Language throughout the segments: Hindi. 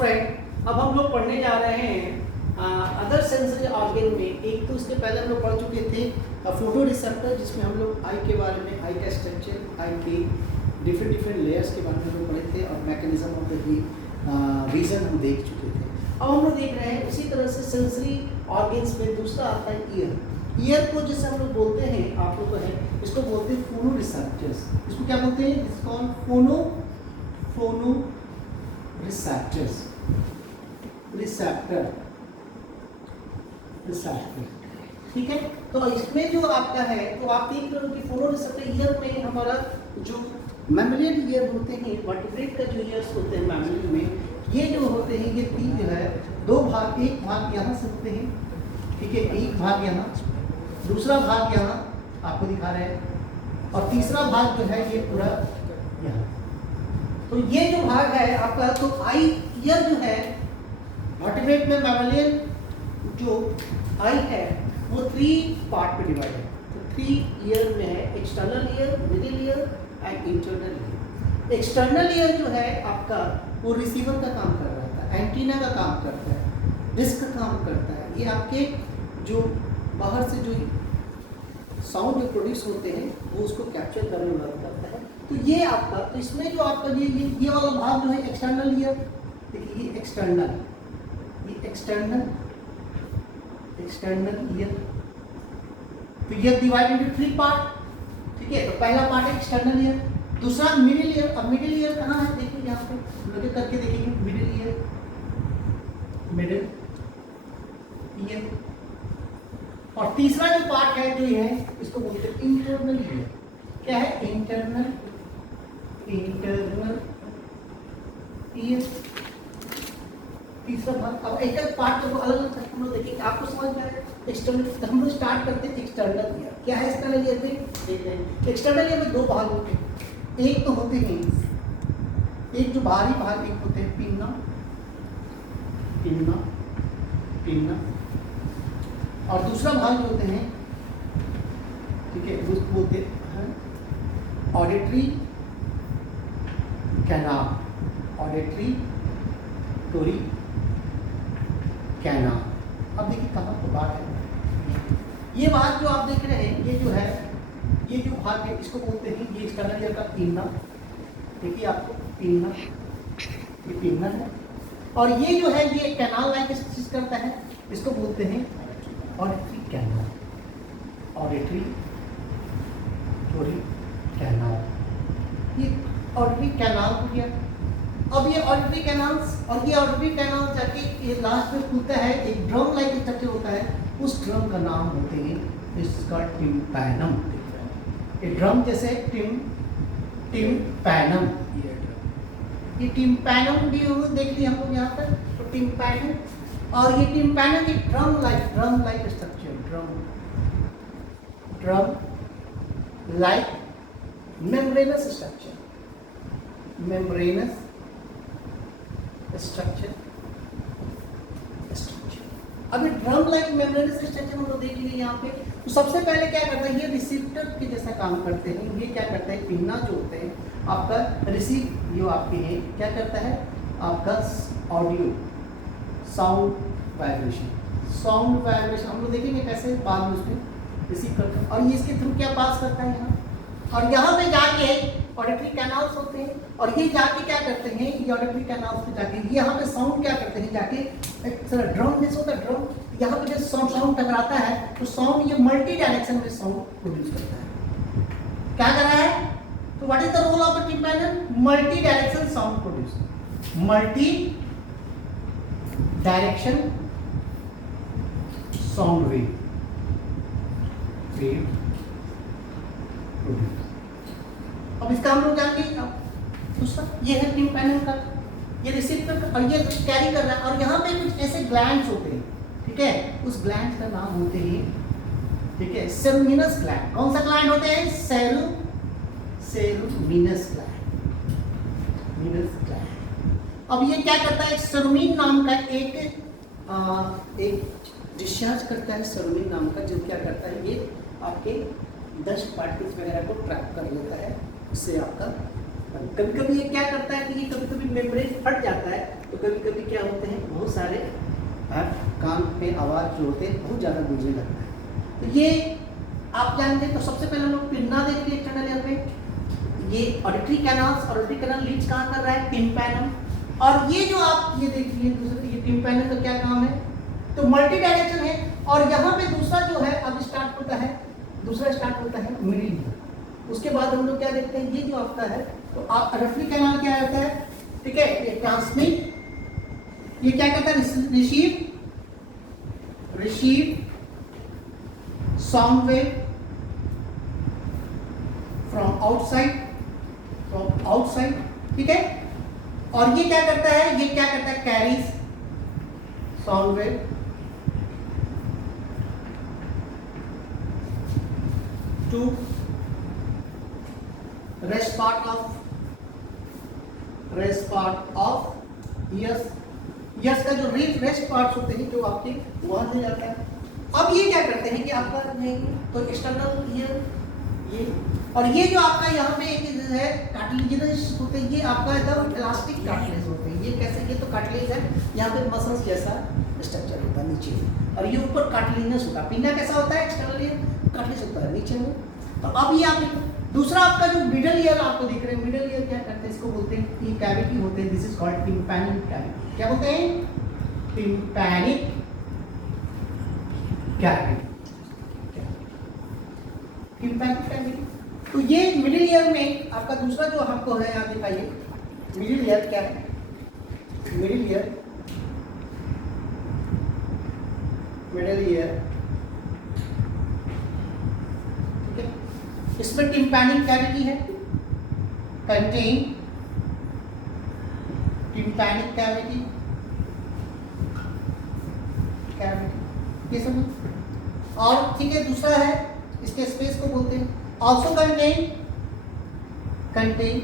फ्रेंड, अब हम लोग पढ़ने जा रहे हैं अदर सेंसरी ऑर्गन में। एक तो उसके पहले हम लोग पढ़ चुके थे फोटो रिसेप्टर, जिसमें हम लोग आई के बारे में, आई का स्ट्रक्चर, आई के डिफरेंट लेयर्स के बारे में हम लोग पढ़े थे और मैकेनिज्म ऑफ द विजन हम देख चुके थे। अब हम लोग देख रहे हैं उसी तरह से सेंसरी ऑर्गन्स में दूसरा आता है ईयर। ईयर को जैसे हम लोग बोलते हैं, आप लोग को है, इसको बोलते हैं फोनो रिसेप्टर्स। इसको क्या बोलते हैं? इट्स कॉल्ड फोनो रिसेप्टर्स। रिसेप्टर ठीक है। तो इसमें जो आपका है, तो आप देख रहे हो कि फोनो रिसेप्टर ईयर में हमारा जो मैमेलियन ईयर होते हैं, वर्टिब्रेट का जो ईयर्स होते हैं मैमेलियन में, ये जो होते हैं ये तीन जो है दो भाग, एक भाग यहाँ से होते हैं, ठीक है, एक भाग यहाँ, दूसरा भाग यहाँ आपको दिखा रहे हैं, और तीसरा भाग जो है ये पूरा यहाँ। तो ये जो भाग है आपका, तो आई ईयर जो है वर्टिब्रेट में मैमेलियन जो आई है वो 3 पार्ट में डिवाइड है। तो 3 ईयर में है, external ear, middle ear and internal ear. External ear जो है आपका वो रिसीवर का काम कर रहा था, एंटीना का काम करता है, डिस्क का काम करता है। ये आपके जो बाहर से जो साउंड जो प्रोड्यूस होते हैं वो उसको कैप्चर करने में मदद करता है। तो ये आपका, तो इसमें जो आपका ये वाला भाग जो है एक्सटर्नल ईयर, देखिए ये एक्सटर्नल ईयर। तो ये डिवाइड इनटू 3 पार्ट, ठीक है। तो पहला पार्ट है एक्सटर्नल ईयर, दूसरा मिडिल ईयर। अब मिडिल ईयर कहाँ है? देखिए यहाँ पे लोग करके देखेंगे, मिडिल ईयर। और तीसरा जो पार्ट है जो ये है, इसको बोलते हैं इंटरनल ईयर। क्या है? इंटरनल ईयर, तीसरा भाग। अब एक एक पार्ट को अलग अलग हम लोग देखेंगे, आपको समझ में आए। एक्सटर्नल हम लोग स्टार्ट करते हैं एक्सटर्नल ईयर। क्या है एक्सटर्नल ईयर में? देखते हैं। एक्सटर्नल ईयर में 2 भाग होते हैं। एक तो होते हैं, एक जो बाहरी भाग एक होते हैं पिन्ना, और दूसरा भाग जो होते हैं, ठीक है, उसको बोलते हैं ऑडिटरी कैनाल, टोरी कैनाल। अब देखिए कहाँ पर बात है। ये बात जो आप देख रहे हैं, ये जो है, ये जो भाग है इसको बोलते हैं, ये एक्सटर्नल ईयर का पिन्ना। देखिए आपको पिन्ना, ये पिन्ना है। और ये जो है ये कैनाल लाइक चीज करता है, इसको बोलते हैं ऑडिटरी कैनाल, टोरी कैनाल। ये ऑडिटरी कैनाल हो गया। अब ये ऑडिटरी कैनाल्स, और ये ऑडिटरी कैनाल जाके ये लास्ट में खुलता है, एक ड्रम लाइक स्ट्रक्चर होता है, उस ड्रम का नाम होते हैं, इसका टिम्पैनम। ये ड्रम जैसे टिम्पैनम, ये टिम्पैनम भी देख लिया हम लोग यहाँ पर। तो टिम्पैनम, और ये टिम्पैनम एक drum like structure, drum like membranous structure, अभी ड्रम लाइक मेम्ब्रेनस स्ट्रक्चर हम लोग देख लिए यहाँ पे। तो सबसे पहले क्या करता है, ये रिसीप्टर के जैसा काम करते हैं। ये क्या करता है, पिन्ना जो होते हैं आपका रिसीव, जो आपके हैं क्या करता है, आपका ऑडियो साउंड वाइब्रेशन हम लोग देखेंगे कैसे बाद में उसमें रिसीव करते हैं। और ये इसके थ्रू क्या पास करता है यहाँ, और यहाँ पे जाके ऑडिटरी कैनाल्स होते हैं, और ये जाके क्या करते हैं, ये ऑडिटरी कैनाल्स पे जाके ये यहाँ पे साउंड क्या करते हैं, जाके एक तरह ड्रम जैसे होता है, ड्रम यहाँ पे जब साउंड टकराता है तो साउंड ये मल्टी डायरेक्शन में साउंड प्रोड्यूस करता है। क्या कर रहा है? तो what is the role of the tympanum? Multi direction sound produce, multi direction sound wave produce. अब इसका हम लोग जानेंगे। दूसरा ये है टिम्पैनम का, ये रिसीप्टर, और ये कैरी कर रहा है, और यहाँ पे कुछ ऐसे ग्लैंड्स होते हैं, ठीक है, उस ग्लैंड का नाम होते हैं, ठीक है, सेरुमिनस ग्लैंड। कौन सा ग्लैंड होते हैं? सेरुमिनस ग्लैंड। अब ये क्या करता है, सेरुमिन नाम का एक डिस्चार्ज करता है, सेरुमिन नाम का, जो क्या करता है, ये आपके डस्ट पार्टिकल्स वगैरह को ट्रैप कर लेता है, उससे आपका कभी कभी ये क्या करता है कि ये कभी कभी मेम्ब्रेन फट जाता है, तो कभी कभी क्या होते हैं बहुत सारे कान पे आवाज़ जो होते हैं बहुत ज़्यादा गूंजने लगता है। तो ये आप जानते हैं। तो सबसे पहले हम लोग पिन्ना देख लिए एक्सटर्नल ईयर में, ये ऑडिटरी कैनाल्स, और ऑडिटरी कैनाल लीड्स कहाँ कर रहा है, टिम्पैनम। और ये जो आप ये देखिए दूसरे, ये टिम्पैनम का क्या काम है, तो मल्टी डायरेक्शन है। और यहाँ पे दूसरा जो है अब स्टार्ट होता है, दूसरा स्टार्ट होता है मिडिल ईयर। उसके बाद हम लोग क्या देखते हैं, ये जो आपका है तो आप ऑडिटरी कैनाल क्या होता है, ठीक है, ये ट्रांसमिट, ये क्या करता है, receive sound wave from outside, ठीक है। और ये क्या करता है, ये क्या करता है, carries sound wave to rest part of ears का जो रेस्ट पार्ट्स होते हैं जो आपके वहां से जाता है। अब ये क्या करते हैं कि आपका तो एक्सटर्नल ईयर ये, और ये जो आपका यहाँ पे एक है कार्टिलेजिनस होते हैं, ये आपका एकदम इलास्टिक कार्टिलेज होते हैं। ये कैसे, ये तो कार्टिलेज है, यहाँ पे मसल्स जैसा स्ट्रक्चर होता है नीचे, और ये ऊपर कार्टिलेजिनस होता है। पिन्ना कैसा होता है, एक्सटर्नल ईयर कार्टिलेज होता है नीचे में। तो अब ये आप दूसरा आपका जो मिडल ईयर आपको दिख रहे हैं, मिडल ईयर क्या करते हैं, इसको बोलते हैं, ये कैविटी होते हैं, this is called tympanic cavity. क्या बोलते हैं, टिम्पैनिक कैविटी, टिम्पैनिक कैविटी। तो ये मिडिल ईयर में आपका दूसरा जो हमको है, यहाँ दिखाइए मिडिल ईयर क्या है, मिडिल ईयर ठीक है, इसमें टिम्पैनिक कैविटी है, कंटेन टिम्पैनिक कैविटी, ये सब। और ठीक है, दूसरा है इसके स्पेस को बोलते हैं also contain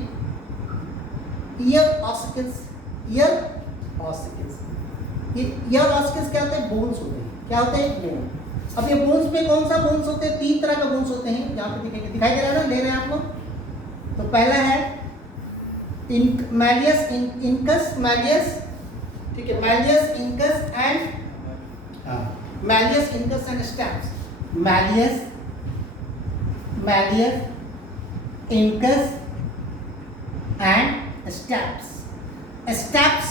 ear ossicles. Ear ossicles क्या होते हैं, बोन्स होते हैं। क्या होते हैं, बोन। अब ये बोन्स में कौन सा बोन्स होते हैं, 3 तरह का बोन्स होते हैं, यहाँ पे दिखेंगे, दिखाई दे रहा है ना, ले रहे हैं आप लोग। तो पहला है मैलियस इंकस, मैलियस, ठीक है, malleus incus and steps, malleus incus and steps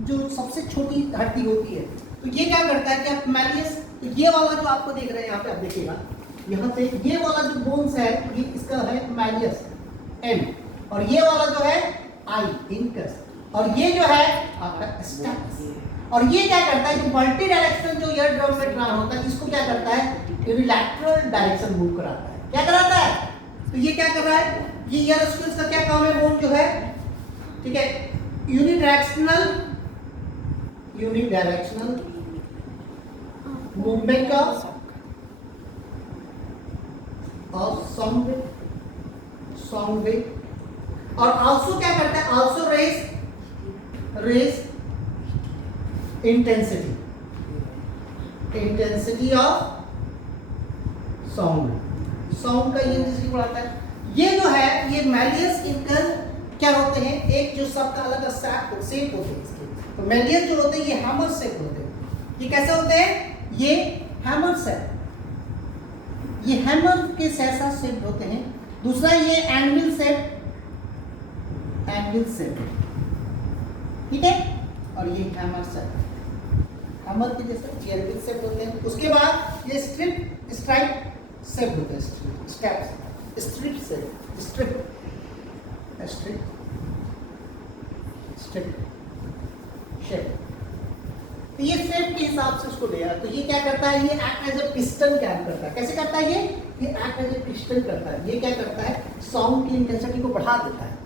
जो सबसे छोटी हड्डी होती है। तो ये क्या करता है कि आप मैलियस, तो ये वाला जो आपको देख रहे हैं यहाँ पे, आप देखिएगा यहाँ पे ये वाला जो बोन्स है, ये इसका है मैलियस एम, और ये वाला जो है आई इंकस, और ये जो है आपका स्टैप्स। और ये क्या करता है, जो मल्टी डायरेक्शन जो ईयर ड्रम में ट्रांस होता है, इसको क्या करता है, यूनिलैटरल डायरेक्शन मूव कराता है। क्या कराता है, तो ये क्या कर रहा है, ये ईयर स्क्विल्स का क्या काम है, बोन जो है, ठीक है, unidirectional movement of sound wave, और आल्सो क्या करता है, also raise intensity of sound का ये इंटेंसिटी बढ़ाता है। ये जो है, ये मैलियस इंकस क्या होते हैं, एक जो सबका अलग शेप होते हैं इसके। तो मैलियस जो होते हैं ये हैमर शेप होते हैं। ये कैसे होते हैं, ये हैमर शेप, ये हैमर के जैसा शेप होते हैं। दूसरा ये एनविल शेप, ठीक है, और ये हैमर शेप, हैमर के जैसे एनविल शेप होते हैं। उसके बाद ये स्ट्राइप शेप होते हैं, स्ट्रिप शेप। तो ये शेप के हिसाब से उसको लिया। तो ये क्या करता है, ये एक्ट एज ए पिस्टन काम करता है। कैसे करता है, ये एक्ट एज ए पिस्टन करता है। ये क्या करता है, साउंड की इंटेंसिटी को बढ़ा देता है।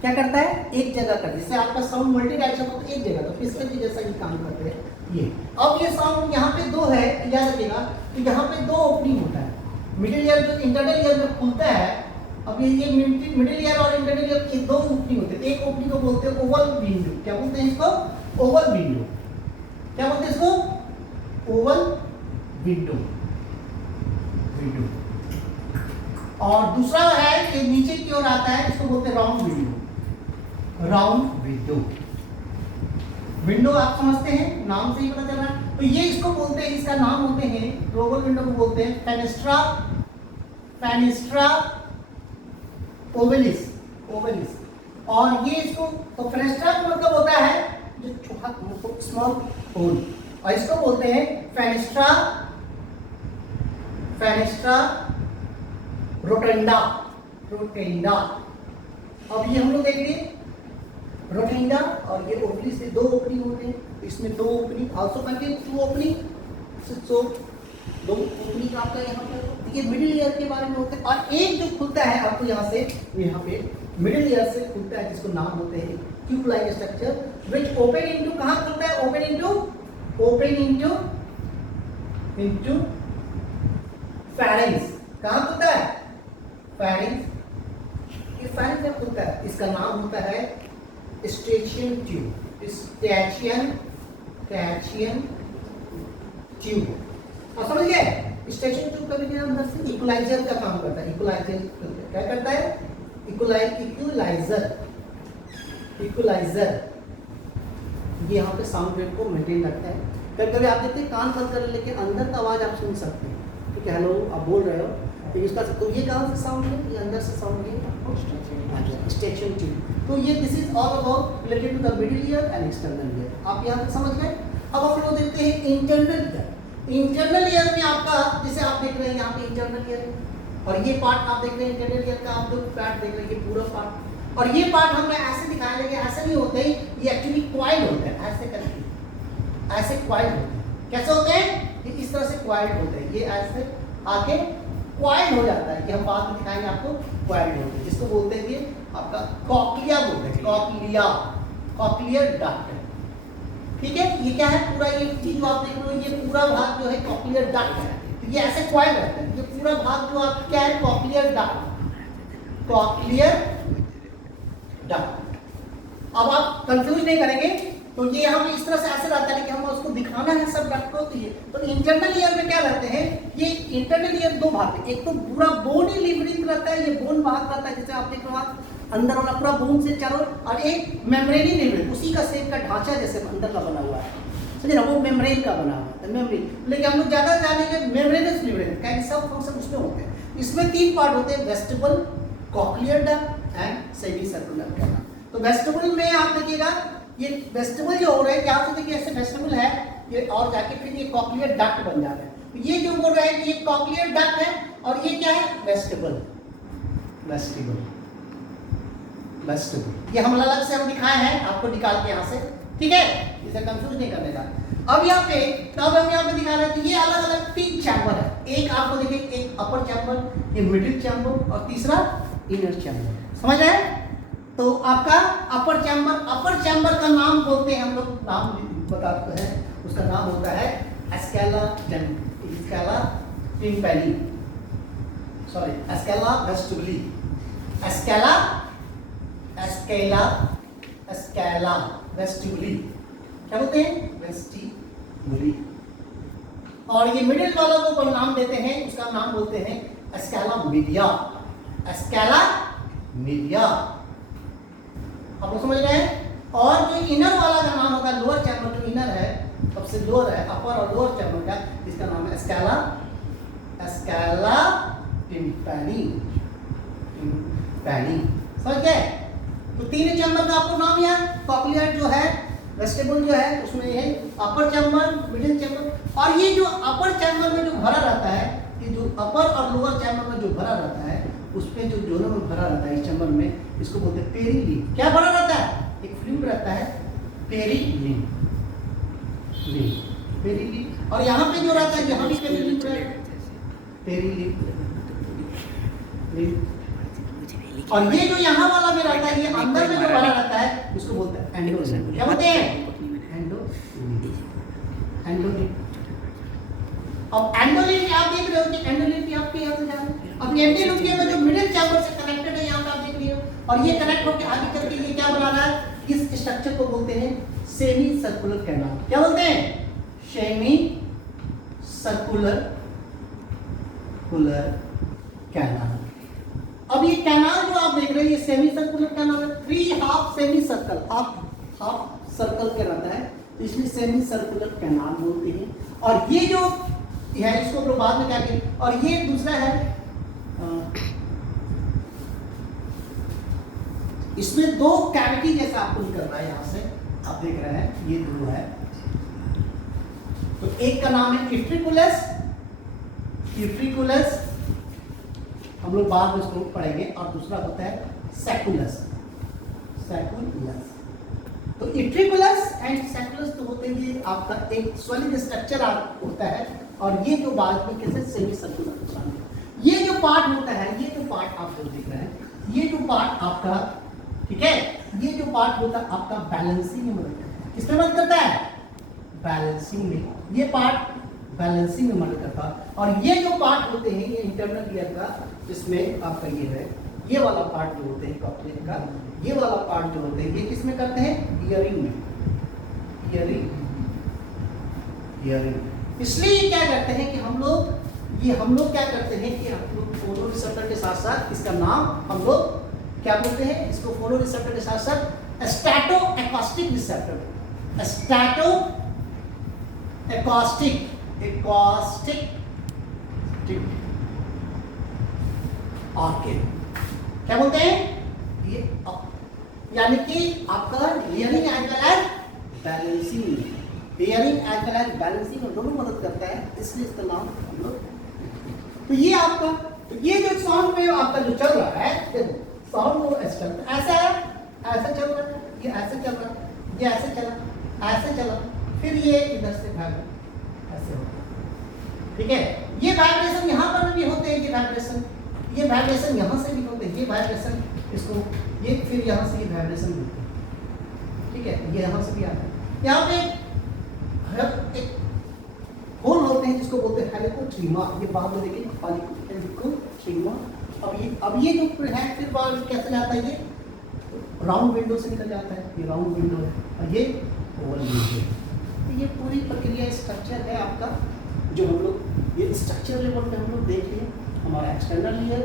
क्या करता है, एक जगह का, जैसे आपका साउंड मल्टी डायरेक्शन हो तो एक जगह, तो पिस्टन की जैसा ही काम करते हैं ये। अब ये साउंड यहाँ पे 2 है, याद रखिएगा, तो यहाँ पे 2 ओपनिंग होता है। मिडिल ईयर जो इंटरनल ईयर में खुलता है, अब ये मिडिल ईयर और इंटरनल ईयर की 2 ओपनिंग होते हैं। एक ओपनिंग को बोलते हैं ओवल विंडो। क्या बोलते हैं इसको, ओवल विंडो। क्या बोलते हैं इसको, ओवल विंडो। और दूसरा है, ये नीचे की ओर आता है, इसको बोलते हैं round window. Round window. Window आप समझते हैं, नाम से ही पता चल रहा है। तो ये इसको बोलते हैं, इसका नाम होते हैं, ग्लोबल विंडो को बोलते हैं फेनेस्ट्रा, फेनेस्ट्रा ओवलिस, ओवलिस। और ये इसको, तो फेनेस्ट्रा का मतलब होता है जो छोटा स्मॉल होल, और इसको बोलते हैं फेनेस्ट्रा, फेनेस्ट्रा रोटेंडा, रोटेंडा। अब ये हम लोग देख लिए रोटेंडा, और ये ओवलिस से दो ओपनिंग होते हैं, इसमें दो opening also contain two opening, so दो ओपनिंग आपका यहाँ पर, ये मिडिल ईयर के बारे में होते हैं। और एक जो खुलता है आपको यहाँ से, यहाँ पे मिडिल ईयर से खुलता है, जिसको नाम होते हैं tube like structure which open into, कहाँ खुलता है, open into, open into, into pharynx. कहाँ खुलता है, फेरेंस। ये फेरेंस जब खुलता है, इसका नाम होता है स्ट्रेचियन ट्यूब, स्ट्रेचियन, स्ट्रेचियन ट्यूब। और समझ गए, स्ट्रेचियन ट्यूब का भी अंदर से इक्वलाइजर का काम करता है। इक्वलाइजर क्या करता है, इक्वलाइजर, इक्वलाइजर ये यहाँ पे साउंड वेव को मेंटेन रखता है। कभी कभी आप देखते हैं कान बंद कर लेके अंदर का आवाज आप सुन सकते हैं, ठीक है, हेलो आप बोल रहे हो, तो इसका, तो ये कहाँ से साउंड है, ये अंदर से साउंड है स्ट्रेचियन ट्यूब। तो ये this is all about related to the middle ear and external ear. आप यहाँ तक समझ गए। अब आप लोग देखते हैं इंटरनल ईयर। इंटरनल ईयर में आपका, जैसे आप देख रहे हैं यहाँ पे इंटरनल ईयर है, और ये पार्ट आप देख रहे हैं इंटरनल ईयर का, आप लोग पार्ट देख रहे हैं, ये पूरा पार्ट। और ये पार्ट हमने ऐसे दिखाया, लेकिन ऐसे नहीं होते, ये एक्चुअली क्वाइल होते हैं, ऐसे करके, ऐसे क्वाइल होते हैं। कैसे होते हैं, ये इस तरह से क्वाइल होते हैं, ये ऐसे आके क्वाइल हो जाता है, कि हम बाद में दिखाएंगे आपको, क्वाइल होते हैं, जिसको बोलते हैं ये आपका कॉक्लिया बोलते हैं, कॉक्लिया, कॉक्लियर डक्ट। ठीक है, ये क्या है, पूरा ये चीज जो आप देख रहे हो, ये पूरा भाग जो है कॉक्लियर डक्ट है। तो ये ऐसे क्वाइल रहता है, ये पूरा भाग जो आप क्या है, कॉक्लियर डक्ट, कॉक्लियर डक्ट। अब आप कंफ्यूज नहीं करेंगे, तो ये हम इस तरह से ऐसे रहता है, लेकिन हम उसको दिखाना है सब डक्ट को। तो ये, तो इंटरनल ईयर में क्या रहते हैं, ये इंटरनल ईयर दो भाग है, एक तो पूरा बोन ही लिवरिंग रहता है, ये बोन भाग रहता है, जैसे आप देख रहे हो अंदर वाला पूरा बोन से चारों, और एक मेम्ब्रेनी लिवरिंग, उसी का शेप का ढांचा जैसे अंदर का बना हुआ है, समझे ना, वो मेम्ब्रेन का बना हुआ है, मेम्ब्रेन। लेकिन हम लोग ज्यादा जानेंगे मेम्ब्रेनस लिवरिंग, क्या सब फंक्शन उसमें होते हैं। इसमें तीन पार्ट होते हैं, vestibule, cochlear duct and semi circular canal. तो वेस्टिबल में आप देखिएगा, ये वेस्टिबल जो हो रहा है, यहाँ से देखिए ऐसे वेस्टिबल है ये, और जाके फिर ये कॉक्लियर डक्ट बन जाता है। तो ये जो बोल रहा है कि ये कॉक्लियर डक्ट है, और ये क्या है, वेस्टिबल, वेस्टिबल, वेस्टिबल। ये हम अलग से हम दिखाए हैं आपको निकाल के यहाँ से, ठीक है, इसे कंफ्यूज नहीं करने का। अब यहाँ पे, तब हम यहाँ पे दिखा रहे हैं, तो ये अलग अलग तीन चैम्बर है। एक आपको देखिए, एक अपर चैम्बर, ये मिडिल चैम्बर, और तीसरा इनर चैम्बर। समझ रहे हैं। तो आपका अपर चैम्बर का नाम बोलते हैं हम लोग, नाम बताते हैं, उसका नाम होता है एस्केला टिम्पैनी, सॉरी एस्केला वेस्टिबुली, एस्केला वेस्टिबुली, क्या बोलते हैं, वेस्टिबुली। और ये मिडिल वाला को नाम देते हैं, उसका नाम बोलते हैं एस्केला मीडिया, एस्केला मीडिया। आप लोग समझ रहे हैं। और जो इनर वाला का नाम होता है, लोअर चैम्बर जो इनर है, सबसे लोअर है, अपर और लोअर चैम्बर का, इसका नाम है एस्केला टिम्पैनी, टिम्पैनी। समझ गए। तो तीन चैम्बर का आपको नाम यार, कॉक्लियर जो है, वेस्टिबुल जो है, उसमें है अपर चैम्बर, मिडिल चैम्बर। और ये जो अपर चैम्बर में जो भरा रहता है, ये जो अपर और लोअर चैम्बर में जो भरा रहता है, उसमें जो जोनों में भरा रहता है, इस चैम्बर में, इसको बोलते हैं पेरीलिम्फ। क्या भरा रहता है, एक फ्लूइड रहता है, पेरीलिम्फ, पेरीलिम्फ। और यहाँ पे जो रहता है, यहाँ भी पेरीलिम्फ रहता है, पेरीलिम्फ। और ये जो यहाँ वाला में रहता है, ये अंदर में जो भरा रहता है, उसको बोलते हैं एंडोलिम्फ। क्या बोलते हैं, एंडोलिम्फ। अब एंडोलिम्फ आप देख रहे हो कि एंडोलिम्फ आपके यहाँ से जा रहा है। अब एंडोलिम्फ का जो मिडिल चैम्बर से कनेक्टेड है, यहाँ पे आप देख रहे हो, और ये कनेक्ट होकर आगे चल के ये क्या बना रहा है, इस स्ट्रक्चर को बोलते हैं सेमी सर्कुलर कैनाल। क्या बोलते हैं, सेमी सर्कुलर कैनाल। अब अब ये कैनाल जो आप देख रहे हैं ये सेमी सर्कुलर कैनाल है, 3 half semi circle, half circle के रहता है, तो इसलिए सेमी सर्कुलर कैनाल बोलते हैं। और ये जो है इसको हम लोग बाद में क्या कहेंगे। और ये दूसरा है, इसमें 2 कैविटी जैसा आपको निकल रहा है, यहां से आप देख रहे हैं ये 2 है। तो एक का नाम है इट्रिकुलस, यूट्रिकुलस हम लोग बाद में इसको पढ़ेंगे, और दूसरा होता है सैकुलस, सैकुलस। तो इट्रिकुलस एंड सैकुलस तो होते हैं आपका एक सॉलिड स्ट्रक्चर होता है, और ये जो बाद में कैसे सेमी सर्कुलर। ये जो पार्ट होता है, ये जो पार्ट आप जो देख रहे हैं, ये जो पार्ट आपका, ठीक है, ये जो पार्ट होता है आपका बैलेंसिंग में मदद करता है। किसमें मदद करता है? बैलेंसिंग में। ये पार्ट बैलेंसिंग में मदद करता है। और ये जो पार्ट होते हैं ये इंटरनल ईयर का, जिसमें आपका ये है, ये वाला पार्ट जो होते हैं कॉक्लियर का, ये वाला पार्ट जो होते हैं ये किसमें करते हैं? ईयरिंग में, ईयरिंग, ईयरिंग। इसलिए ये क्या करते हैं कि हम लोग क्या करते हैं कि हम लोग फोटो रिसेप्टर के साथ साथ इसका नाम हम लोग क्या बोलते हैं? इसको फोटो रिसेप्टर के साथ साथ statoacoustic receptor, statoacoustic, आर्किड क्या बोलते हैं? ये यानी कि आपका hearing as well as balancing, hearing as well as balancing और दोनों मदद करता है, इसलिए इसका नाम हम लोग। तो ये आपका, तो ये जो साउंड वेव आपका जो चल रहा है, साउंड वेव ऐसा है, ऐसा चल रहा है, ये ऐसे चल रहा है, ये ऐसे चला, ऐसे चला, फिर ये इधर से भाग ऐसे होता है, ठीक है। ये वाइब्रेशन यहाँ पर भी होते हैं, ये वाइब्रेशन यहाँ से भी होते हैं, ये वाइब्रेशन इसको, ये फिर यहाँ से ये वाइब्रेशन होते हैं, ठीक है, ये यहाँ से भी आता है। यहाँ पे एक होल होते हैं जिसको बोलते हैं हेलिकोट्रीमा, ये बाद में देखिए हेलिकोट्रीमा। अब ये जो है फिर बाद कैसे जाता है? ये राउंड विंडो से निकल जाता है, ये राउंड विंडो है, और ये ओवल विंडो है। तो ये पूरी प्रक्रिया स्ट्रक्चर है आपका, जो हम लोग ये स्ट्रक्चर लेवल पे हम लोग देख लिए। हमारा एक्सटर्नल लेयर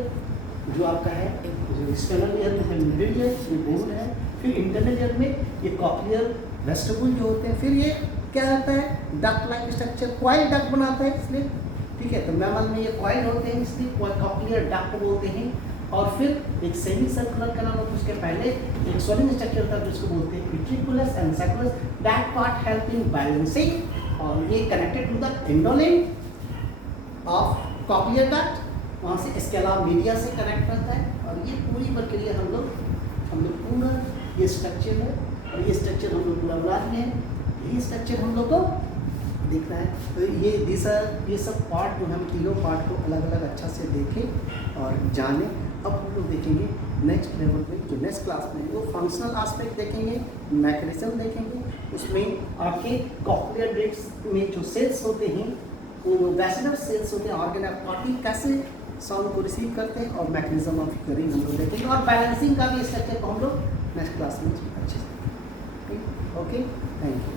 जो आपका है, जो एक्सटर्नल लेयर में है मिडिल लेयर, इसमें बोन है, फिर इंटरनल लेयर में ये कॉक्लियर वेस्टिबुल जो होते हैं, फिर ये क्या होता है? Duct like structure, coil duct बनाता है इसलिए, ठीक है। तो मैमल में ये कॉइल होते हैं इसलिए कॉक्लियर डक्ट बोलते हैं। और फिर एक सेमी सर्कुलर कैनाल होता है, उसके पहले एक सॉलिड स्ट्रक्चर होता है जिसको बोलते हैं utriculus and sacculus, that part help in balancing, और ये connected to the endolymph of cochlear duct, वहाँ से इसके अलावा मीडिया से कनेक्ट करता है। और ये पूरी प्रक्रिया हम लोग पूरा ये स्ट्रक्चर है, और ये स्ट्रक्चर हम लोग पूरा बना रहे हैं, यही स्ट्रक्चर हम लोग को दिख रहा है। तो ये सब पार्ट जो हम तीनों पार्ट को अलग अलग अच्छा से देखें और जानें। अब हम लोग देखेंगे नेक्स्ट लेवल में, जो नेक्स्ट क्लास में वो फंक्शनल एस्पेक्ट देखेंगे, मैकेनिज्म देखेंगे। उसमें आपके कॉक्लियर डिस्क में जो सेल्स होते हैं, वो वैसिकुलर सेल्स होते हैं, ऑर्गन ऑफ पार्टी कैसे साउंड को रिसीव करते हैं, और मैकेनिज्म ऑफ हियरिंग हम लोग देखेंगे, और बैलेंसिंग का भी स्ट्रक्चर को हम लोग नेक्स्ट क्लास में अच्छे से। Okay, thank you.